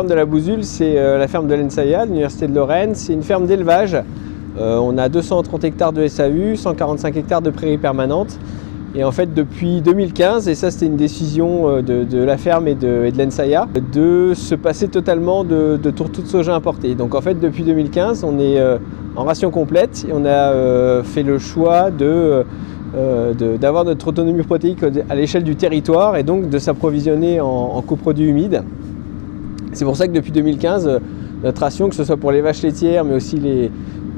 ferme de la Bousule, c'est la ferme de l'ENSAIA, l'Université de Lorraine. C'est une ferme d'élevage. On a 230 hectares de SAU, 145 hectares de prairies permanentes. Et en fait, depuis 2015, et ça c'était une décision de la ferme et de l'ENSAIA, de se passer totalement de tourteaux de soja importés. Donc en fait, depuis 2015, on est en ration complète et on a fait le choix d'avoir notre autonomie protéique à l'échelle du territoire et donc de s'approvisionner en coproduits humides. C'est pour ça que depuis 2015, notre ration, que ce soit pour les vaches laitières, mais aussi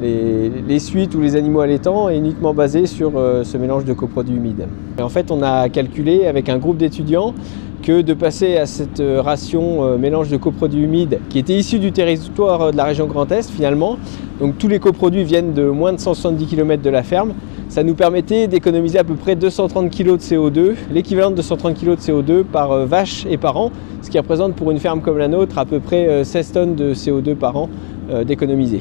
les suites ou les animaux allaitants, est uniquement basée sur ce mélange de coproduits humides. Et en fait, on a calculé avec un groupe d'étudiants que de passer à cette ration mélange de coproduits humides qui était issu du territoire de la région Grand Est finalement, donc tous les coproduits viennent de moins de 170 km de la ferme, ça nous permettait d'économiser à peu près 230 kg de CO2, l'équivalent de 230 kg de CO2 par vache et par an, ce qui représente pour une ferme comme la nôtre à peu près 16 tonnes de CO2 par an d'économiser.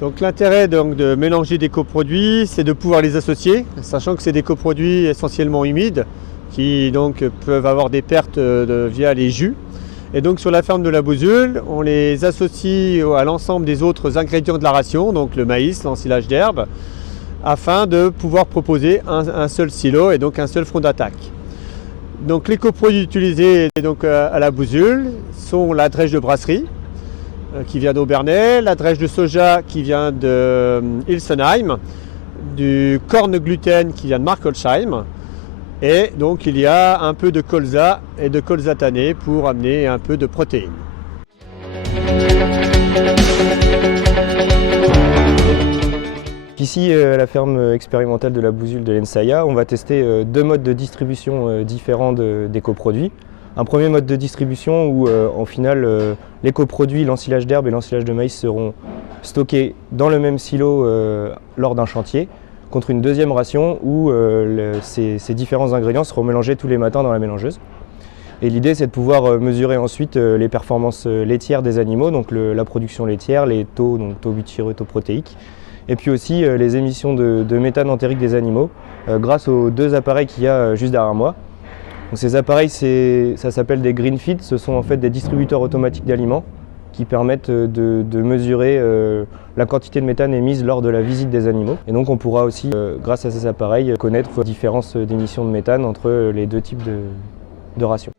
Donc l'intérêt de mélanger des coproduits, c'est de pouvoir les associer, sachant que c'est des coproduits essentiellement humides qui donc peuvent avoir des pertes via les jus. Et donc sur la ferme de la Bousule, on les associe à l'ensemble des autres ingrédients de la ration, donc le maïs, l'ensilage d'herbe, afin de pouvoir proposer un seul silo et donc un seul front d'attaque. Donc les coproduits utilisés donc, à la Bousule sont la drèche de brasserie qui vient d'Aubernais, la drèche de soja qui vient de Ilsenheim, du corn gluten qui vient de Markholzheim, et donc il y a un peu de colza et de colza tanné pour amener un peu de protéines. Ici, à la ferme expérimentale de la Bousule de l'ENSAIA, on va tester deux modes de distribution différents des coproduits. Un premier mode de distribution où, en final, les coproduits, l'ensilage d'herbe et l'ensilage de maïs seront stockés dans le même silo lors d'un chantier, contre une deuxième ration où ces différents ingrédients seront mélangés tous les matins dans la mélangeuse. Et l'idée, c'est de pouvoir mesurer ensuite les performances laitières des animaux, donc la production laitière, les taux, donc taux butyreux, taux protéiques, et puis aussi les émissions de méthane entérique des animaux grâce aux deux appareils qu'il y a juste derrière moi. Donc ces appareils, ça s'appelle des green feed, ce sont en fait des distributeurs automatiques d'aliments qui permettent de mesurer la quantité de méthane émise lors de la visite des animaux. Et donc on pourra aussi, grâce à ces appareils, connaître la différence d'émissions de méthane entre les deux types de rations.